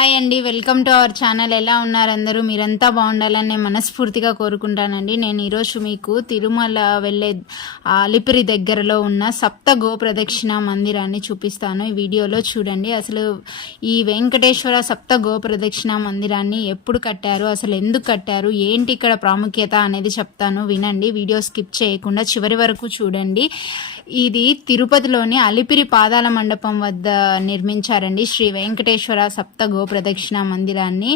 Hi అండి. Welcome to our channel. ఎలా ఉన్నారు అందరూ? మీరంతా బాగుండాలని నేను మనస్ఫూర్తిగా కోరుకుంటానండి. నేను ఈరోజు మీకు తిరుమల వెళ్ళే అలిపిరి దగ్గరలో ఉన్న సప్త గో ప్రదక్షిణ మందిరాన్ని చూపిస్తాను. ఈ వీడియోలో చూడండి. అసలు ఈ వెంకటేశ్వర సప్త గో ప్రదక్షిణ మందిరాన్ని ఎప్పుడు కట్టారు? అసలు ఎందుకు కట్టారు? ఏంటి ఇక్కడ ప్రాముఖ్యత అనేది చెప్తాను. వినండి. వీడియో స్కిప్ చేయకుండా చివరి వరకు చూడండి. ఇది తిరుపతిలోని అలిపిరి పాదాల మండపం వద్ద నిర్మించారండి శ్రీ వెంకటేశ్వర సప్త గో ప్రదక్షిణ మందిరాన్ని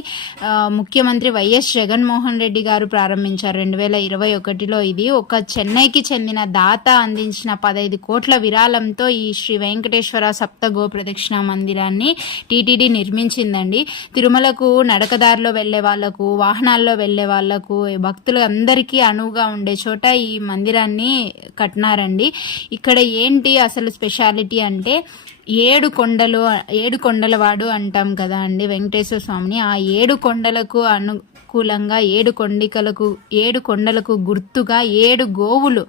ముఖ్యమంత్రి వైఎస్ జగన్మోహన్ రెడ్డి గారు ప్రారంభించారు. రెండు వేల ఇరవై ఒకటిలో ఇది ఒక చెన్నైకి చెందిన దాత అందించిన పదహైదు కోట్ల విరాళంతో ఈ శ్రీ వెంకటేశ్వర సప్త గో ప్రదక్షిణ మందిరాన్ని టీటీడీ నిర్మించిందండి. తిరుమలకు నడకదారిలో వెళ్ళే వాళ్ళకు వాహనాల్లో వెళ్ళే వాళ్ళకు భక్తులు అందరికీ అనువుగా ఉండే చోట ఈ మందిరాన్ని కట్టినారండి. ఇక్కడ ఏంటి అసలు స్పెషాలిటీ అంటే ఏడు కొండలు ఏడు కొండలవాడు అంటాం కదా అండి వెంకటేశ్వర స్వామిని. ఆ ఏడు కొండలకు అనుకూలంగా ఏడు కొండికలకు ఏడు కొండలకు గుర్తుగా ఏడు గోవులు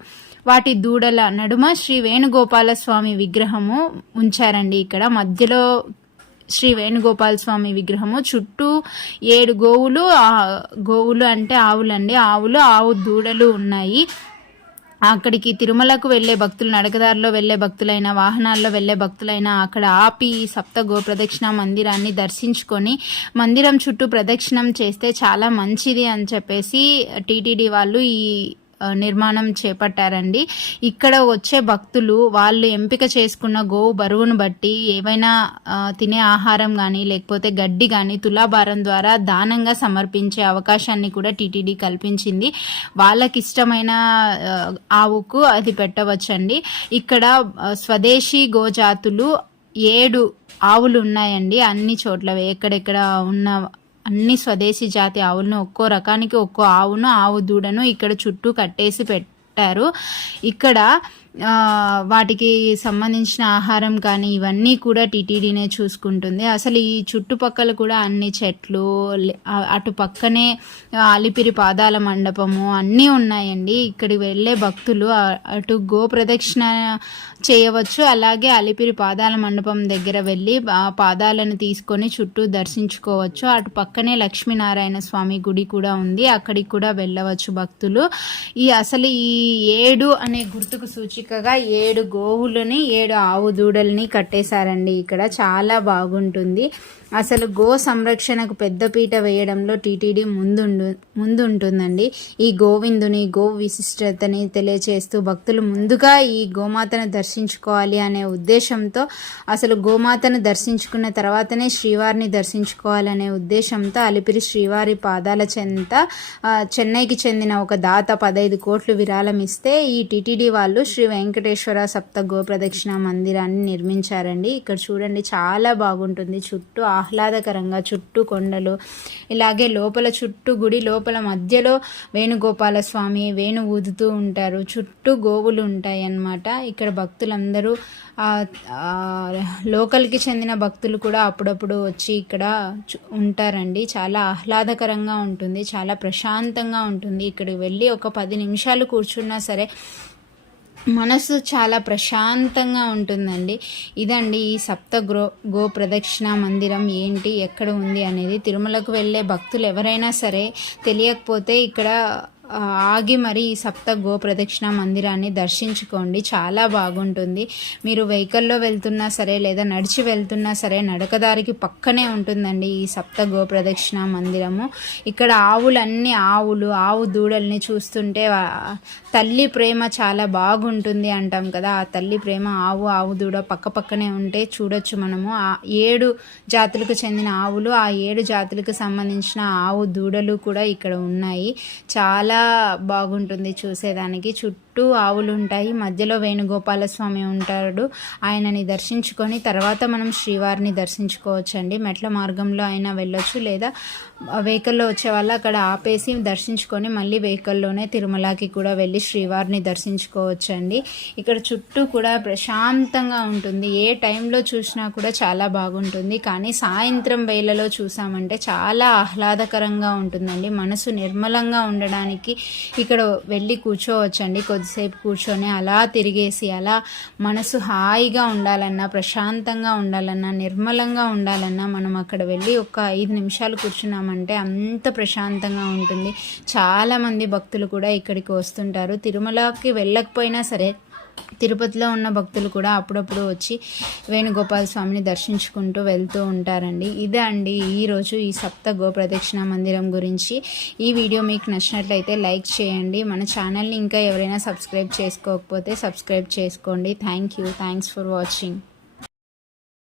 వాటి దూడల నడుమ శ్రీ వేణుగోపాల స్వామి విగ్రహము ఉంచారండి ఇక్కడ. మధ్యలో శ్రీ వేణుగోపాల స్వామి విగ్రహము చుట్టూ ఏడు గోవులు ఆ గోవులు అంటే ఆవులండి. ఆవులు ఆవు దూడలు ఉన్నాయి. అక్కడికి తిరుమలకు వెళ్ళే భక్తులు నడకదారిలో వెళ్ళే భక్తులైన వాహనాల్లో వెళ్ళే భక్తులైనా అక్కడ ఆపి సప్త గో ప్రదక్షిణ మందిరాన్ని దర్శించుకొని మందిరం చుట్టూ ప్రదక్షిణం చేస్తే చాలా మంచిది అని చెప్పేసి టీటీడీ వాళ్ళు ఈ నిర్మాణం చేపట్టారండి. ఇక్కడ వచ్చే భక్తులు వాళ్ళు ఎంపిక చేసుకున్న గోవు బరువును బట్టి ఏవైనా తినే ఆహారం కానీ లేకపోతే గడ్డి కానీ తులాభారం ద్వారా దానంగా సమర్పించే అవకాశాన్ని కూడా టీటీడీ కల్పించింది. వాళ్ళకి ఇష్టమైన ఆవుకు అది పెట్టవచ్చండి. ఇక్కడ స్వదేశీ గోజాతులు ఏడు ఆవులు ఉన్నాయండి. అన్ని చోట్ల ఎక్కడెక్కడ ఉన్న అన్ని స్వదేశీ జాతి ఆవులను ఒక్కో రకానికి ఒక్కో ఆవును ఆవు దూడను ఇక్కడ చుట్టూ కట్టేసి పెట్టారు. ఇక్కడ వాటికి సంబంధించిన ఆహారం కానీ ఇవన్నీ కూడా టీటీడీనే చూసుకుంటుంది. అసలు ఈ చుట్టుపక్కల కూడా అన్ని చెట్లు అటు పక్కనే అలిపిరి పాదాల మండపము అన్నీ ఉన్నాయండి. ఇక్కడికి వెళ్ళే భక్తులు అటు గో ప్రదక్షిణ చేయవచ్చు. అలాగే అలిపిరి పాదాల మండపం దగ్గర వెళ్ళి ఆ పాదాలను తీసుకొని చుట్టూ దర్శించుకోవచ్చు. అటు పక్కనే లక్ష్మీనారాయణ స్వామి గుడి కూడా ఉంది. అక్కడికి కూడా వెళ్ళవచ్చు భక్తులు. ఈ అసలు ఈ ఏడు అనే గుర్తుకు సూచి సూచికగా ఏడు గోవులని ఏడు ఆవు దూడల్ని కట్టేశారండి. ఇక్కడ చాలా బాగుంటుంది. అసలు గో సంరక్షణకు పెద్దపీట వేయడంలో టీటీడీ ముందుండు ముందుంటుందండి. ఈ గోవిందుని గో విశిష్టతని తెలియచేస్తూ భక్తులు ముందుగా ఈ గోమాతను దర్శించుకోవాలి అనే ఉద్దేశంతో అసలు గోమాతను దర్శించుకున్న తర్వాతనే శ్రీవారిని దర్శించుకోవాలనే ఉద్దేశంతో అలిపిరి శ్రీవారి పాదాల చెంత చెన్నైకి చెందిన ఒక దాత పదహైదు కోట్లు విరాళం ఇస్తే ఈ టీటీడీ వాళ్ళు శ్రీ వెంకటేశ్వర సప్త గోప్రదక్షిణ మందిరాన్ని నిర్మించారండి. ఇక్కడ చూడండి చాలా బాగుంటుంది. చుట్టూ ఆహ్లాదకరంగా చుట్టూ కొండలు ఇలాగే లోపల చుట్టూ గుడి లోపల మధ్యలో వేణుగోపాల స్వామి వేణు ఊదుతూ ఉంటారు. చుట్టూ గోవులు ఉంటాయి అన్నమాట ఇక్కడ భక్తులందరూ లోకల్కి చెందిన భక్తులు కూడా అప్పుడప్పుడు వచ్చి ఇక్కడ ఉంటారండి. చాలా ఆహ్లాదకరంగా ఉంటుంది చాలా ప్రశాంతంగా ఉంటుంది. ఇక్కడికి వెళ్ళి ఒక పది నిమిషాలు కూర్చున్నా సరే మనసు చాలా ప్రశాంతంగా ఉంటుందండి. ఇదండి ఈ సప్త గ్రో గో ప్రదక్షిణ మందిరం ఏంటి ఎక్కడ ఉంది అనేది తిరుమలకు వెళ్ళే భక్తులు ఎవరైనా సరే తెలియకపోతే ఇక్కడ ఆగి మరి ఈ సప్త గో ప్రదక్షిణ మందిరాన్ని దర్శించుకోండి. చాలా బాగుంటుంది. మీరు వెహికల్లో వెళ్తున్నా సరే లేదా నడిచి వెళ్తున్నా సరే నడకదారికి పక్కనే ఉంటుందండి ఈ సప్త గో ప్రదక్షిణ మందిరము. ఇక్కడ ఆవులన్నీ ఆవులు ఆవు దూడల్ని చూస్తుంటే తల్లి ప్రేమ చాలా బాగుంటుంది అంటాం కదా. ఆ తల్లి ప్రేమ ఆవు ఆవు దూడ పక్క పక్కనే ఉంటే చూడొచ్చు మనము. ఆ ఏడు జాతులకు చెందిన ఆవులు ఆ ఏడు జాతులకు సంబంధించిన ఆవు దూడలు కూడా ఇక్కడ ఉన్నాయి. చాలా బాగుంటుంది చూసేదానికి. చుట్టూ ఆవులు ఉంటాయి మధ్యలో వేణుగోపాలస్వామి ఉంటాడు. ఆయనని దర్శించుకొని తర్వాత మనం శ్రీవారిని దర్శించుకోవచ్చండి. మెట్ల మార్గంలో అయినా వెళ్ళొచ్చు లేదా వెహికల్లో వచ్చే వాళ్ళు అక్కడ ఆపేసి దర్శించుకొని మళ్ళీ వెహికల్లోనే తిరుమలకి కూడా వెళ్ళి శ్రీవారిని దర్శించుకోవచ్చండి. ఇక్కడ చుట్టూ కూడా ప్రశాంతంగా ఉంటుంది. ఏ టైంలో చూసినా కూడా చాలా బాగుంటుంది. కానీ సాయంత్రం వేళలో చూసామంటే చాలా ఆహ్లాదకరంగా ఉంటుందండి. మనసు నిర్మలంగా ఉండడానికి ఇక్కడ వెళ్ళి కూర్చోవచ్చండి. కొద్ది కొద్దిసేపు కూర్చొని అలా తిరిగేసి అలా మనసు హాయిగా ఉండాలన్నా ప్రశాంతంగా ఉండాలన్నా నిర్మలంగా ఉండాలన్నా మనం అక్కడ వెళ్ళి ఒక ఐదు నిమిషాలు కూర్చున్నామంటే అంత ప్రశాంతంగా ఉంటుంది. చాలామంది భక్తులు కూడా ఇక్కడికి వస్తుంటారు. తిరుమలకి వెళ్ళకపోయినా సరే తిరుపతిలో ఉన్న భక్తులు కూడా అప్పుడప్పుడు వచ్చి వేణుగోపాల స్వామిని దర్శించుకుంటూ వెళ్తూ ఉంటారండి. ఇదే అండి ఈరోజు ఈ సప్త గో ప్రదక్షిణ మందిరం గురించి. ఈ వీడియో మీకు నచ్చినట్లయితే లైక్ చేయండి. మన ఛానల్ని ఇంకా ఎవరైనా సబ్స్క్రైబ్ చేసుకోకపోతే సబ్స్క్రైబ్ చేసుకోండి. Thank you. Thanks for watching.